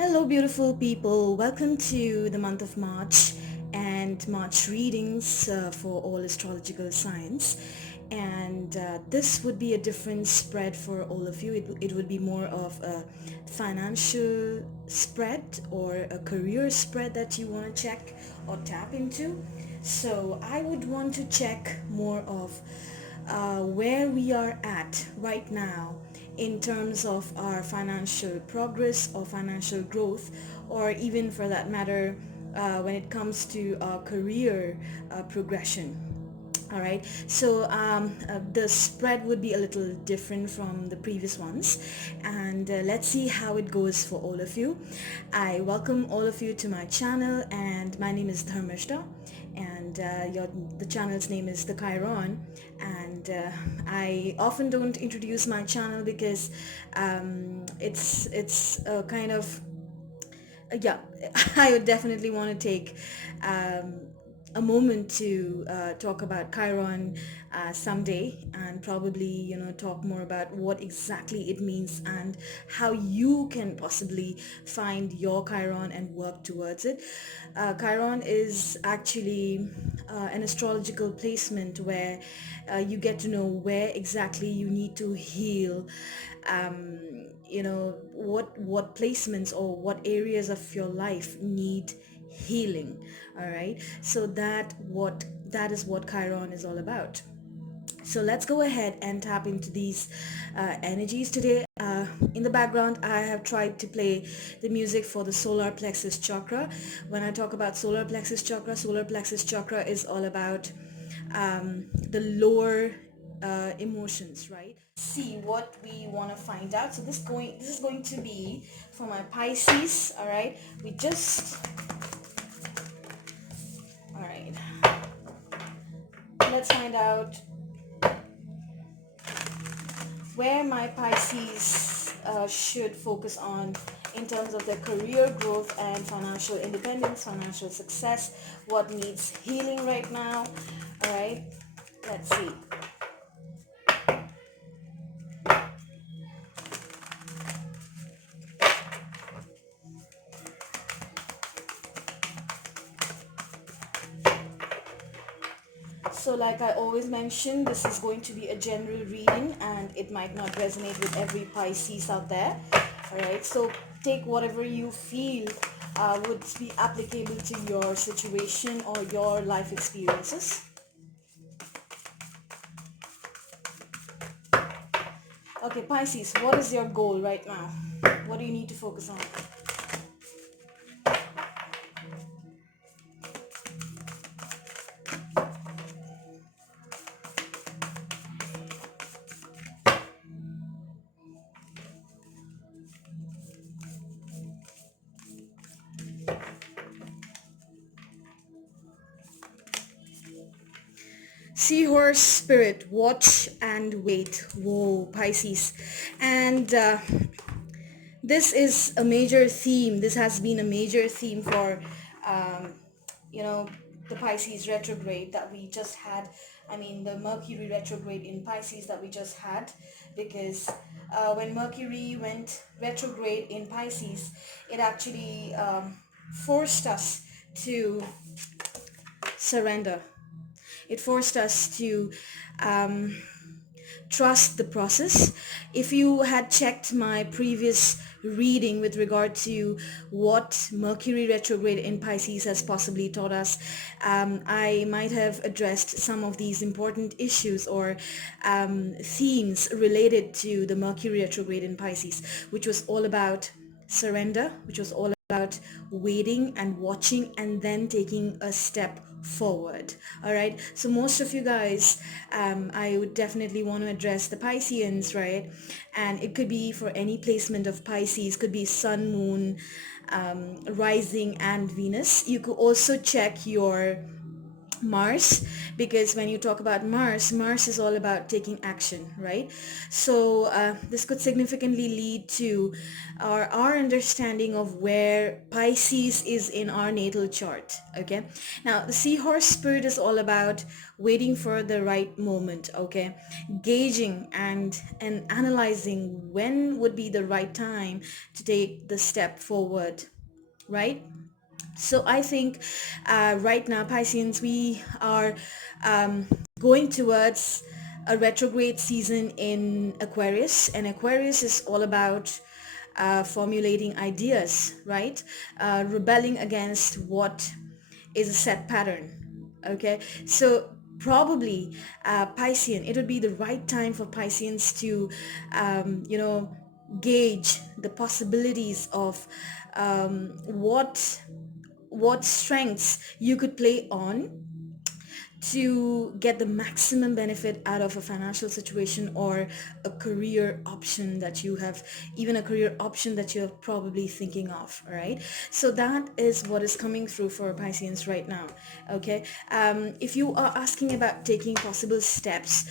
Hello, beautiful people. Welcome to the month of March and March readings for all astrological signs. And this would be a different spread for all of you. It would be more of a financial spread or a career spread that you want to check or tap into. So I would want to check more of where we are at right now in terms of our financial progress or financial growth, or even for that matter when it comes to our career progression. All right, so the spread would be a little different from the previous ones, and let's see how it goes for all of you. I welcome all of you to my channel, and my name is Dharmista, and the channel's name is the Chiron. And I often don't introduce my channel because it's a kind of yeah, I would definitely want to take um, a moment to talk about Chiron someday, and probably talk more about what exactly it means and how you can possibly find your Chiron and work towards it. Chiron is actually an astrological placement where you get to know where exactly you need to heal, what placements or what areas of your life need healing. All right, so that is what Chiron is all about. So let's go ahead and tap into these energies today. In the background, I have tried to play the music for the solar plexus chakra. When I talk about solar plexus chakra is all about the lower emotions, right? See what we want to find out. So this is going to be for my Pisces. All right, we just all right. Let's find out where my Pisces should focus on in terms of their career growth and financial independence, financial success, what needs healing right now. All right, let's see. So like I always mention, this is going to be a general reading and it might not resonate with every Pisces out there. All right, so take whatever you feel would be applicable to your situation or your life experiences. Okay, Pisces, what is your goal right now? What do you need to focus on? Seahorse spirit, watch and wait. Whoa, Pisces. And this is a major theme. This has been a major theme for, um, you know, the Pisces retrograde that we just had. I mean, the Mercury retrograde in Pisces that we just had, because when Mercury went retrograde in Pisces, it actually forced us to surrender. It forced us to um, trust the process. If you had checked my previous reading with regard to what Mercury retrograde in Pisces has possibly taught us, I might have addressed some of these important issues or themes related to the Mercury retrograde in Pisces, which was all about surrender, which was all about waiting and watching and then taking a step forward. All right, so most of you guys, I would definitely want to address the Pisceans, right? And it could be for any placement of Pisces, could be sun, moon, rising and Venus. You could also check your Mars, because when you talk about Mars is all about taking action, right? So this could significantly lead to our understanding of where Pisces is in our natal chart. Okay, now the seahorse spirit is all about waiting for the right moment. Okay, gauging and analyzing when would be the right time to take the step forward, right? So I think right now, Pisceans, we are going towards a retrograde season in Aquarius, and Aquarius is all about formulating ideas, right? Rebelling against what is a set pattern. Okay, so probably Piscean, it would be the right time for Pisceans to, gauge the possibilities of what strengths you could play on to get the maximum benefit out of a financial situation or a career option that you have, even a career option that you're probably thinking of. All right, so that is what is coming through for Pisceans right now. Okay, if you are asking about taking possible steps,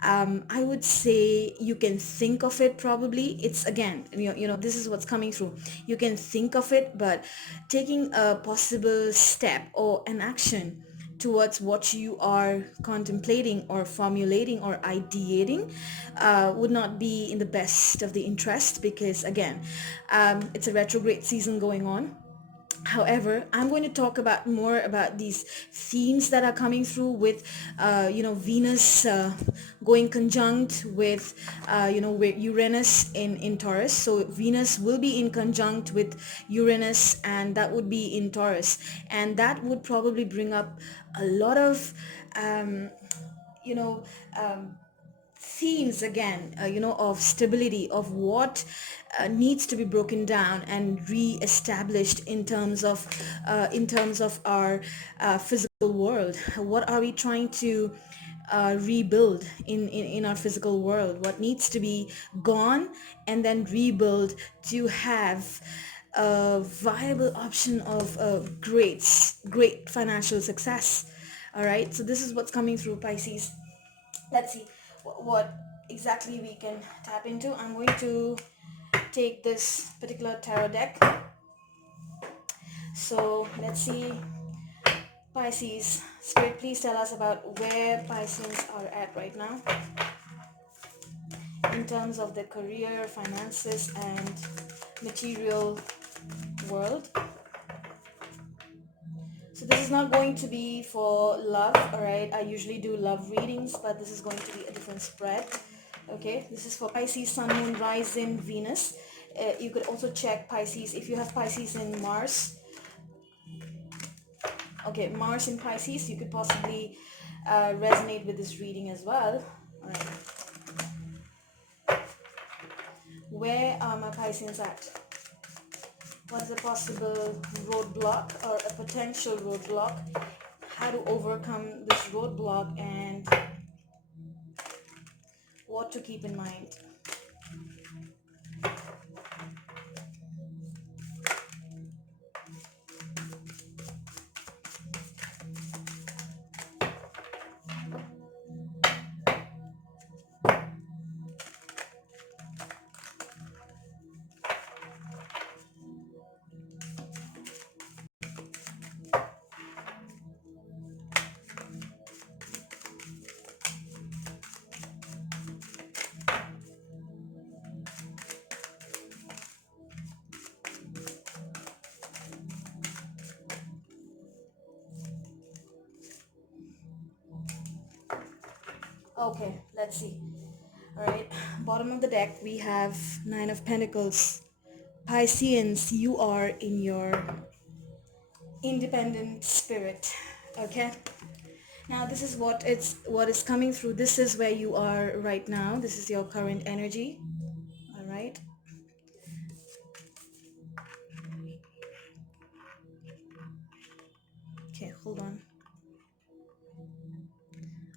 I would say you can think of it. Probably it's, again, this is what's coming through. You can think of it, but taking a possible step or an action towards what you are contemplating or formulating or ideating would not be in the best of the interest, because again, it's a retrograde season going on. However, I'm going to talk about more about these themes that are coming through with, Venus going conjunct with, with Uranus in Taurus. So Venus will be in conjunct with Uranus, and that would be in Taurus, and that would probably bring up a lot of, um, you know, um, themes again, of stability, of what needs to be broken down and re-established in terms of our physical world. What are we trying to rebuild in our physical world? What needs to be gone and then rebuild to have a viable option of great financial success. All right, so this is what's coming through, Pisces. Let's see what exactly we can tap into. I'm going to take this particular tarot deck. So let's see, Pisces, Spirit, please tell us about where Pisces are at right now in terms of their career, finances, and material world. So this is not going to be for love, all right? I usually do love readings, but this is going to be a different spread. Okay, this is for Pisces, Sun, Moon, Rising, Venus. You could also check Pisces if you have Pisces in Mars. Okay, Mars in Pisces, you could possibly resonate with this reading as well. All right. Where are my Pisces at? What's a possible roadblock or a potential roadblock? How to overcome this roadblock and what to keep in mind. Okay, let's see. All right, bottom of the deck we have Nine of Pentacles. Pisceans, you are in your independent spirit. Okay, now this is what is coming through. This is where you are right now. This is your current energy. All right, okay, hold on.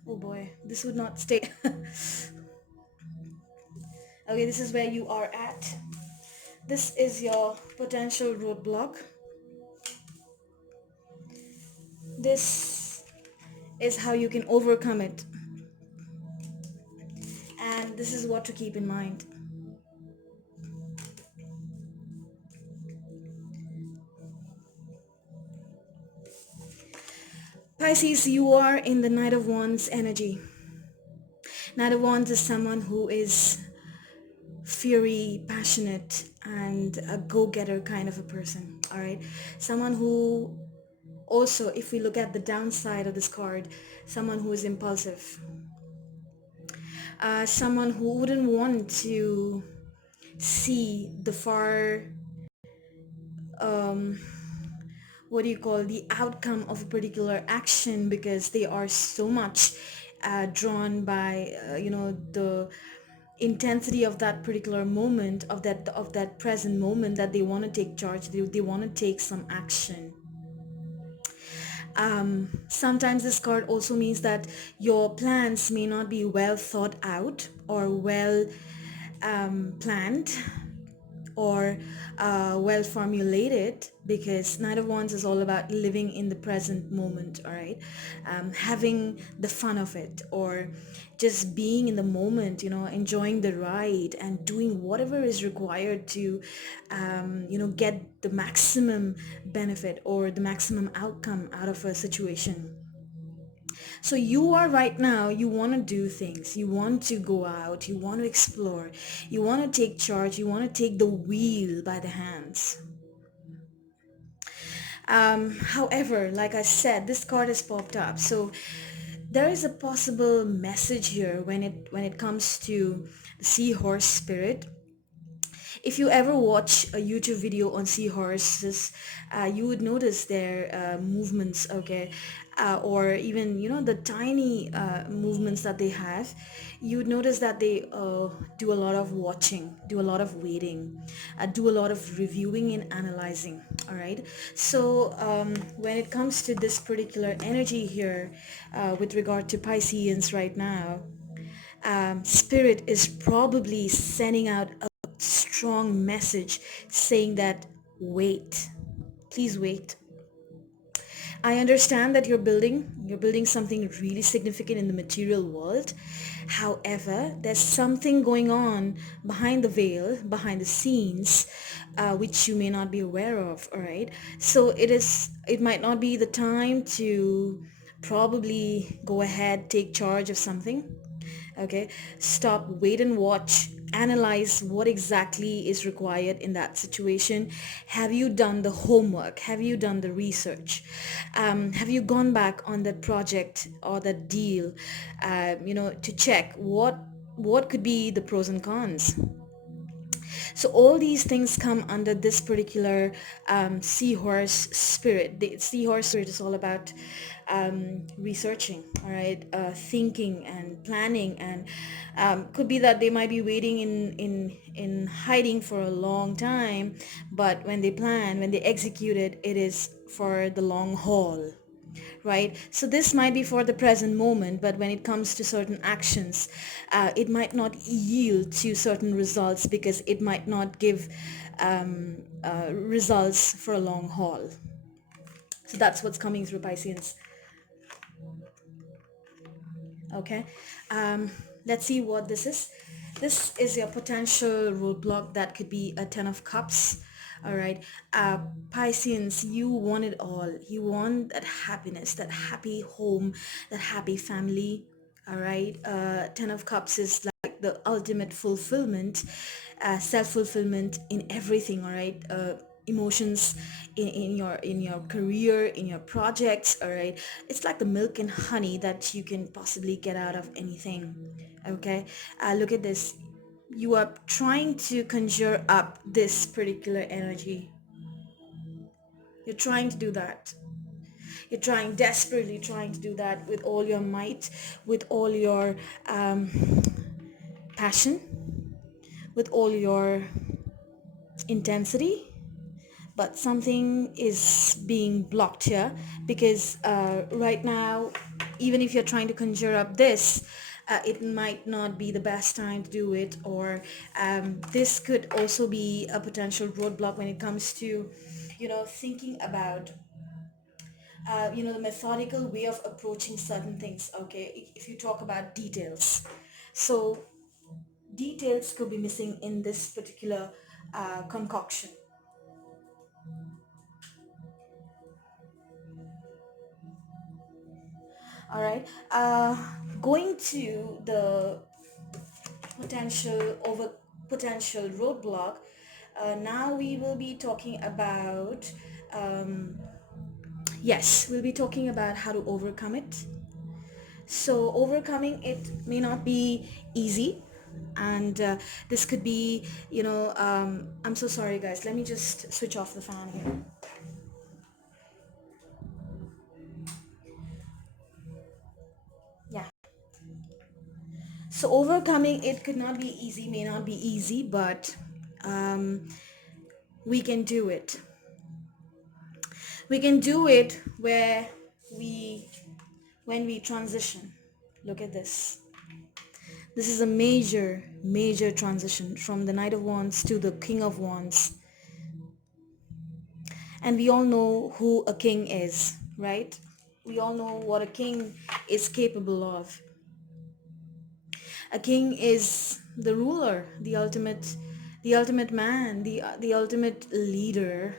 Oh boy, this would not stay. Okay, this is where you are at. This is your potential roadblock. This is how you can overcome it. And this is what to keep in mind. Pisces, you are in the Knight of Wands energy. Knight of Wands is someone who is fiery, passionate, and a go-getter kind of a person. All right, someone who also, if we look at the downside of this card, someone who is impulsive, someone who wouldn't want to see the far, um, what do you call, the outcome of a particular action, because they are so much drawn by the intensity of that particular moment, of that present moment, that they want to take charge, they want to take some action. Sometimes this card also means that your plans may not be well thought out or well planned or well formulated, because Knight of Wands is all about living in the present moment, all right, having the fun of it, or just being in the moment, enjoying the ride and doing whatever is required to get the maximum benefit or the maximum outcome out of a situation. So you are right now, you want to do things, you want to go out, you want to explore, you want to take charge, you want to take the wheel by the hands. However, like I said, this card has popped up. So there is a possible message here when it comes to the seahorse spirit. If you ever watch a YouTube video on seahorses, you would notice their movements, okay, or even the tiny movements that they have. You would notice that they do a lot of watching, do a lot of waiting, do a lot of reviewing and analyzing. All right. So when it comes to this particular energy here, with regard to Pisceans right now, spirit is probably sending out a strong message saying that wait, please wait. I understand that you're building something really significant in the material world. However, there's something going on behind the veil, behind the scenes, which you may not be aware of. All right, so it might not be the time to probably go ahead, take charge of something. Okay, stop, wait and watch, analyze what exactly is required in that situation. Have you done the homework? Have you done the research? Have you gone back on that project or that deal, to check what could be the pros and cons? So all these things come under this particular seahorse spirit. The seahorse spirit is all about researching, all right, thinking and planning, and could be that they might be waiting in hiding for a long time, but when they plan, when they execute it, it is for the long haul, right? So this might be for the present moment, but when it comes to certain actions, it might not yield to certain results, because it might not give results for a long haul. So that's what's coming through, Pisceans. Okay, let's see what this is. This is your potential roadblock. That could be a 10 of cups. All right, Pisceans, you want it all. You want that happiness, that happy home, that happy family. All right, 10 of cups is like the ultimate fulfillment, self-fulfillment in everything. All right, emotions in your career, in your projects. All right, it's like the milk and honey that you can possibly get out of anything. Okay, look at this. You are trying to conjure up this particular energy. You're trying to do that. You're trying, desperately trying to do that with all your might, with all your passion, with all your intensity. But something is being blocked here, because right now, even if you're trying to conjure up this, it might not be the best time to do it, or this could also be a potential roadblock when it comes to thinking about the methodical way of approaching certain things. Okay, if you talk about details, so details could be missing in this particular concoction. All right, going to the potential over potential roadblock. Now we will be talking about yes, we'll be talking about how to overcome it. So overcoming it may not be easy, and this could be, I'm so sorry guys, let me just switch off the fan here. Yeah. So overcoming it could not be easy, may not be easy, but um, we can do it. We can do it where we when we transition. Look at this. This is a major, major transition from the Knight of Wands to the King of Wands. And we all know who a king is, right? We all know what a king is capable of. A king is the ruler, the ultimate man, the ultimate leader,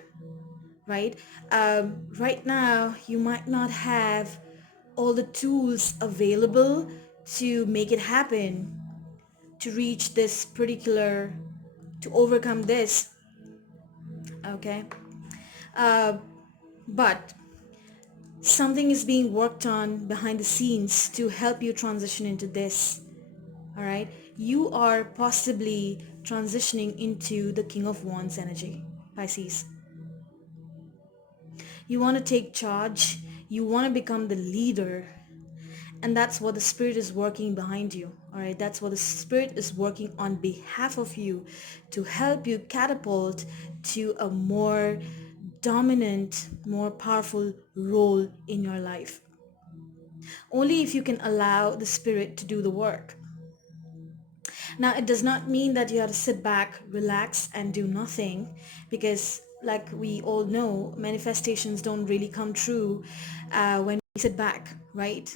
right? Right now, you might not have all the tools available to make it happen, to reach this particular, to overcome this, okay? Uh, but something is being worked on behind the scenes to help you transition into this, all right? You are possibly transitioning into the King of Wands energy, Pisces. You want to take charge, you want to become the leader, and that's what the spirit is working behind you, all right? That's what the spirit is working on behalf of you, to help you catapult to a more dominant, more powerful role in your life. Only if you can allow the spirit to do the work. Now, it does not mean that you have to sit back, relax, and do nothing, because like we all know, manifestations don't really come true when we sit back, right?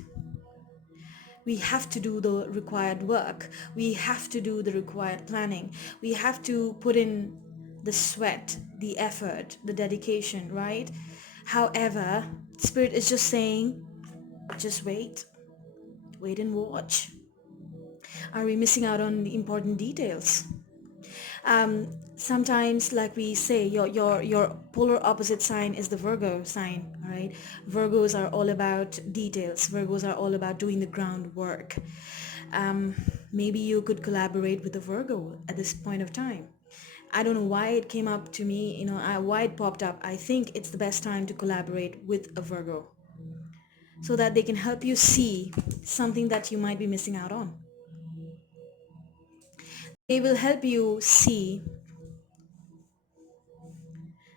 We have to do the required work. We have to do the required planning. We have to put in the sweat, the effort, the dedication, right? However, Spirit is just saying, just wait and watch. Are we missing out on the important details? Sometimes, like we say, your polar opposite sign is the Virgo sign, all right? Virgos are all about details. Virgos are all about doing the groundwork. um, Maybe you could collaborate with a Virgo at this point of time. I don't know why it came up to me, why it popped up. I think it's the best time to collaborate with a Virgo, so that they can help you see something that you might be missing out on. They will help you see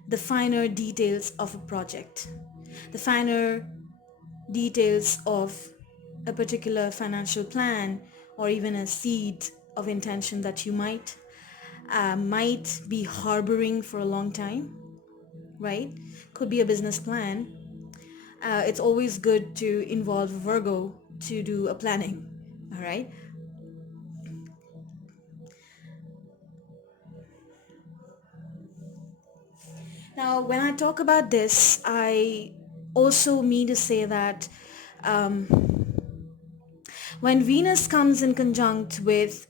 the finer details of a project, the finer details of a particular financial plan, or even a seed of intention that you might be harboring for a long time, right? Could be a business plan. It's always good to involve Virgo to do a planning, all right? Now, when I talk about this, I also mean to say that um, when Venus comes in conjunct with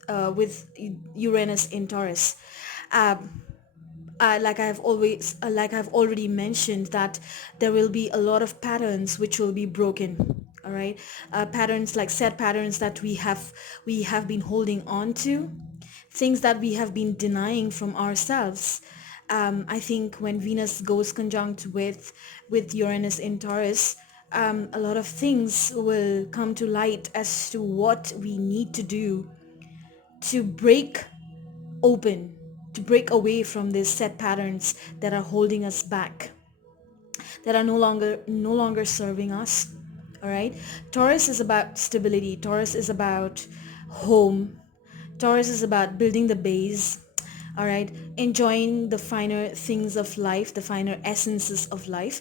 Uranus in Taurus, um, like I've already mentioned, that there will be a lot of patterns which will be broken. All right, patterns, like set patterns that we have been holding on to, things that we have been denying from ourselves. I think when Venus goes conjunct with Uranus in Taurus, a lot of things will come to light as to what we need to do to break open, to break away from these set patterns that are holding us back, that are no longer serving us. All right, Taurus is about stability. Taurus is about home. Taurus is about building the base. All right, enjoying the finer things of life, the finer essences of life.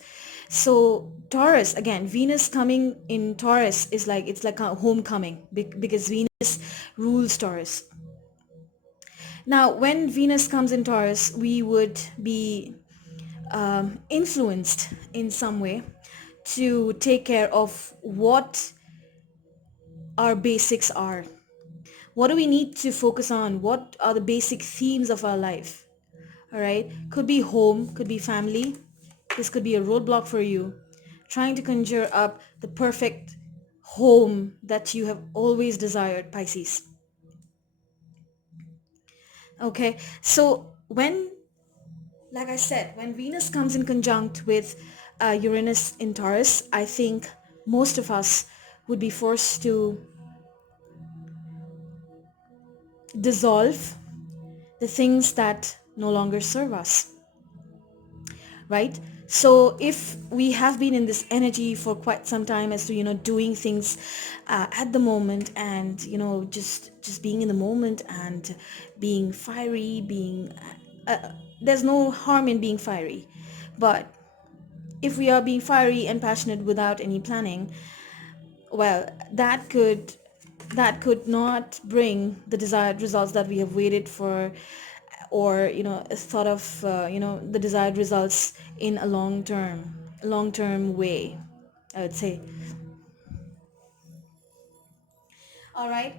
So Taurus, again, Venus coming in Taurus is like, it's like a homecoming because Venus rules Taurus. Now, when Venus comes in Taurus, we would be influenced in some way to take care of what our basics are. What do we need to focus on? What are the basic themes of our life? All right. Could be home, could be family. This could be a roadblock for you. Trying to conjure up the perfect home that you have always desired, Pisces. Okay. So when, like I said, when Venus comes in conjunct with Uranus in Taurus, I think most of us would be forced to dissolve the things that no longer serve us, right? So if we have been in this energy for quite some time as to, doing things at the moment, and, just being in the moment and being fiery, there's no harm in being fiery. But if we are being fiery and passionate without any planning, well, that could not bring the desired results that we have waited for, or thought of the desired results in a long term way, I would say. All right.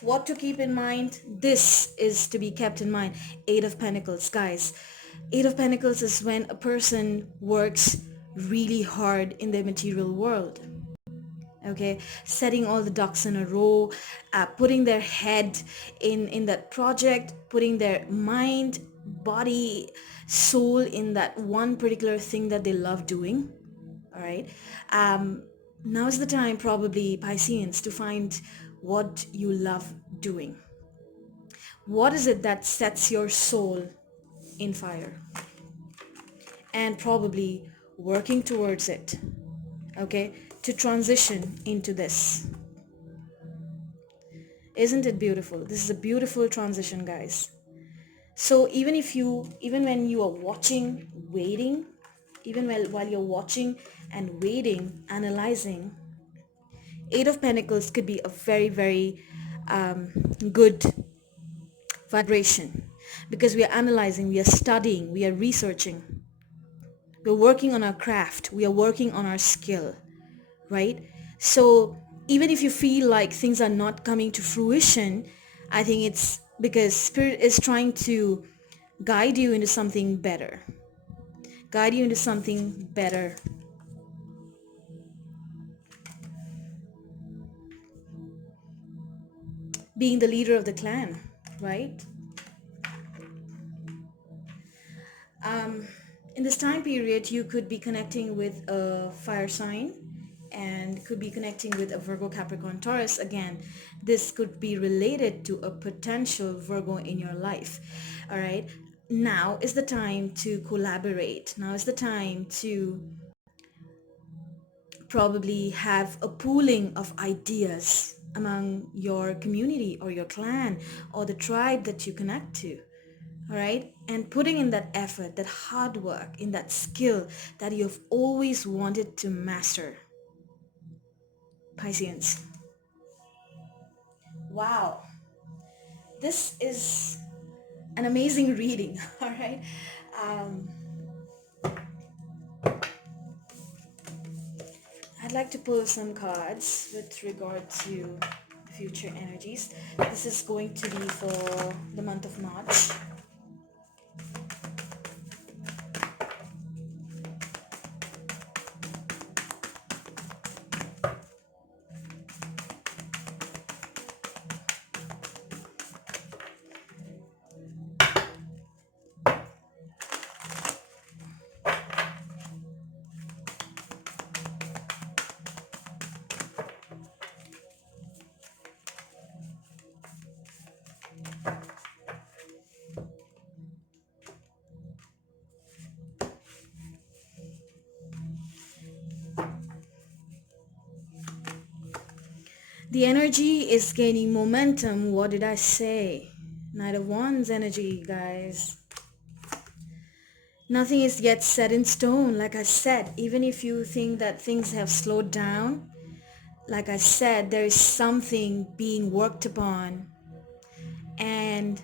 What to keep in mind? This is to be kept in mind. Eight of Pentacles, guys. Eight of Pentacles is when a person works really hard in the material world. Okay, setting all the ducks in a row, putting their head in that project, putting their mind, body, soul in that one particular thing that they love doing. All right. Now's the time, probably, Pisceans, to find what you love doing. What is it that sets your soul in fire? And probably working towards it, okay, to transition into this. Isn't it beautiful? This is a beautiful transition, guys. So even when you are watching, waiting, even while you're watching and waiting, analyzing, Eight of Pentacles could be a very, very good vibration, because we are analyzing, we are studying, we are researching, we're working on our craft, we are working on our skill, right? So even if you feel like things are not coming to fruition, I think it's because Spirit is trying to guide you into something better. Guide you into something better. Being the leader of the clan, right? In this time period, you could be connecting with a fire sign, and could be connecting with a Virgo, Capricorn, Taurus. Again, this could be related to a potential Virgo in your life. All right. Now is the time to collaborate. Now is the time to probably have a pooling of ideas among your community or your clan or the tribe that you connect to. All right, and putting in that effort, that hard work, in that skill that you've always wanted to master, Pisceans. Wow, this is an amazing reading. All right. um, I'd like to pull some cards with regard to future energies. This is going to be for the month of March. The energy is gaining momentum. What did I say? Knight of Wands energy, guys. Nothing is yet set in stone. Like I said, even if you think that things have slowed down, like I said, there is something being worked upon, and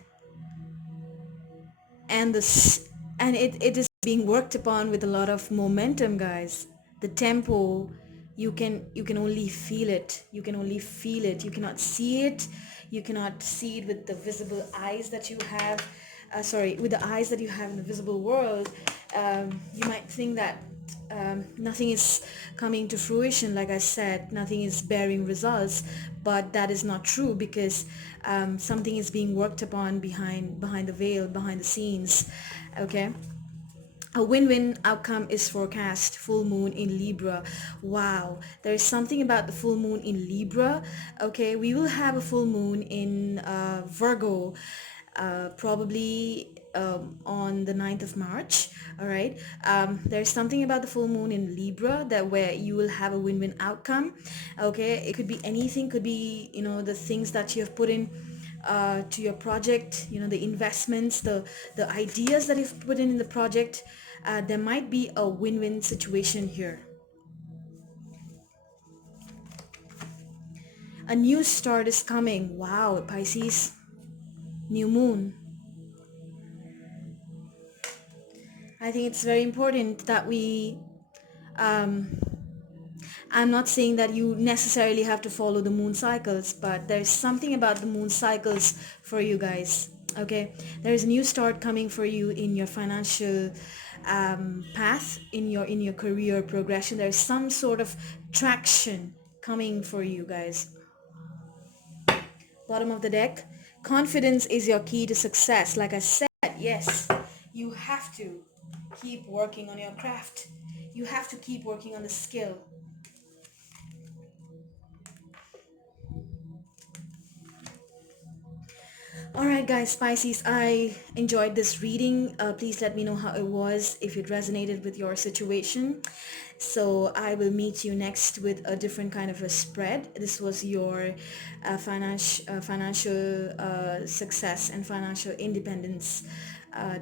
and it is being worked upon with a lot of momentum, guys. The tempo, you can only feel it. You can only feel it. You cannot see it. You cannot see it with the visible eyes that you have. Sorry, with the eyes that you have in the visible world. You might think that nothing is coming to fruition. Like I said, nothing is bearing results, but that is not true, because something is being worked upon behind the veil, behind the scenes. Okay. A win-win outcome is forecast. Full moon in Libra. Wow, there is something about the full moon in Libra. Okay, we will have a full moon in Virgo, probably on the 9th of March. All right. There's something about the full moon in Libra that where you will have a win-win outcome. Okay, it could be anything. Could be, the things that you have put in to your project, the investments, the ideas that you've put in the project. There might be a win-win situation here. A new start is coming. Wow, Pisces, new moon. I think it's very important that we I'm not saying that you necessarily have to follow the moon cycles, but there's something about the moon cycles for you guys. Okay, there is a new start coming for you in your financial path, in your career progression. There's some sort of traction coming for you guys. Bottom of the deck, confidence is your key to success. Like I said, yes, you have to keep working on your craft. You have to keep working on the skill. All right, guys, Pisces, I enjoyed this reading. Please let me know how it was, if it resonated with your situation. So I will meet you next with a different kind of a spread. This was your financial success and financial independence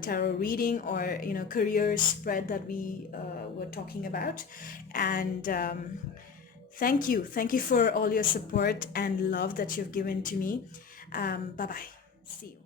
tarot reading, or career spread that we were talking about. And thank you for all your support and love that you've given to me. Bye bye. See you.